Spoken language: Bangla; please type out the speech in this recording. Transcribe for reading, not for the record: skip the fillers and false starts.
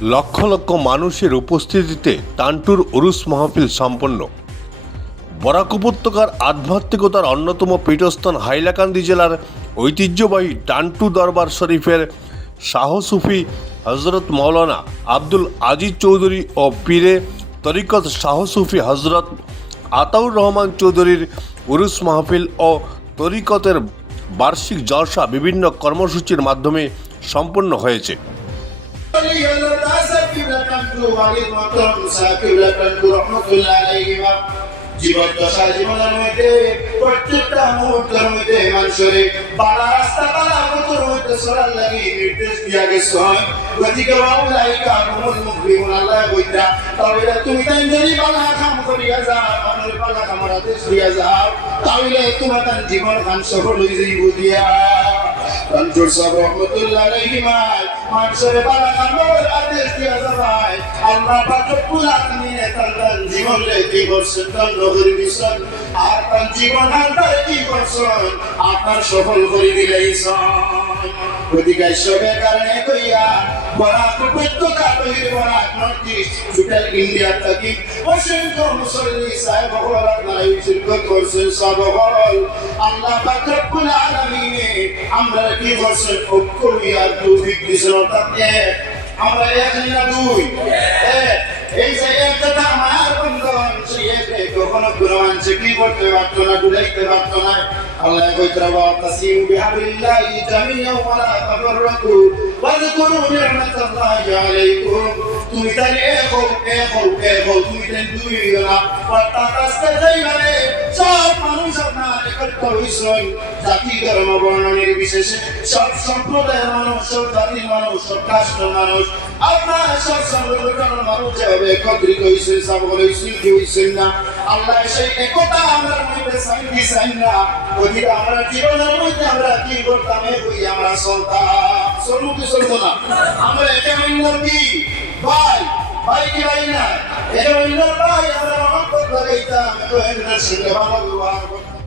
লক্ষ লক্ষ মানুষের উপস্থিতিতে টান্টুর উরুস মাহফিল সম্পন্ন। বরাক উপত্যকার আধ্যাত্মিকতার অন্যতম পীঠস্থান হাইলাকান্দি জেলার ঐতিহ্যবাহী টান্টু দরবার শরীফের শাহ সুফি হজরত মৌলানা আব্দুল আজিজ চৌধুরী ও পীরে তরিকত শাহ সুফি হজরত আতাউর রহমান চৌধুরীর উরুস মাহফিল ও তরিকতের বার্ষিক জলসা বিভিন্ন কর্মসূচির মাধ্যমে সম্পন্ন হয়েছে। জীবনের মধ্যে প্রত্যেকটা মুহূর্তের মধ্যে মানুষের বালা রাস্তা বালা মতর হইতে সরার লাগি নির্দেশ দিয়া গেছে। গতিকে ওয়ালাইকা কুমুল মুকরিমুন আল্লাহ কইতা তাহলে তুমি তাই যদি বালা কাম করিয়া যাও আমার বালা কামর আদেশ দিয়া যাও তাহলে তোমার তার জীবন খান সফল হয়ে যাইব দিয়া। টান্টুর সাহেব রহমতুল্লাহ আলাইহি মানুষের বালা কামর আদেশ দিয়া যাও আল্লাহ পাক রব্বুল আলামিন তার জীবন রেখে বর্ষণ নগরী মিশন আর তার জীবন আল্লাহ কি বর্ষণ আপনার সফল করে দিলেইছেন। গতিকে সবের কারণে কইয়া বরাক উপত্যকা তৈরি Barak north east total India থেকে অসংখ্য মুসল্লি সাহেব হল আপনারা শিরকত করছেন। সব হল আল্লাহ পাক রব্বুল আলামিন আমরা কি বর্ষণ ঐক্য আর তৌফিক দিয়েছেন। অর্থাৎ আমরা এক না দুই এই যে একটা আমার বন্ধন সেই কখনো কোনো মানুষ কি করতে পারতো না ডুলাইতে পারতো না। আল্লাহ কইতরা ওয়াতাসিমু বিহাবিল্লাহি জামিআন ওয়া লা তাফাররাকু ওয়াযকুরু নি'মাতাল্লাহি আলাইকুম। তুমি তাই একো তুমি তাই দুই না ওয়াতাকাসতা যাইবারে সব মানুষ আপনার একত্র হইছেন। জাতি ধর্ম বর্ণ নির্বিশেষে সব সম্প্রদায়ের মানুষ সব জাতির মানুষ সব কাস্টের মানুষ আপনার সব সম্প্রদায়ের মানুষ যেভাবে একত্রিত হইছেন সব হইছেন কি হইছেন না আল্লাহ সেই একতা আমরা মধ্যে চাই না। ওদিকে আমরা জীবনের মধ্যে আমরা কি করতাম এই আমরা চলতো না আমরা একে মিললাম কি ভাই কি ভাই না একে মিললাম ভাই আমরা মহব্বত লাগাইতাম সঙ্গে ভালো ব্যবহার করতাম।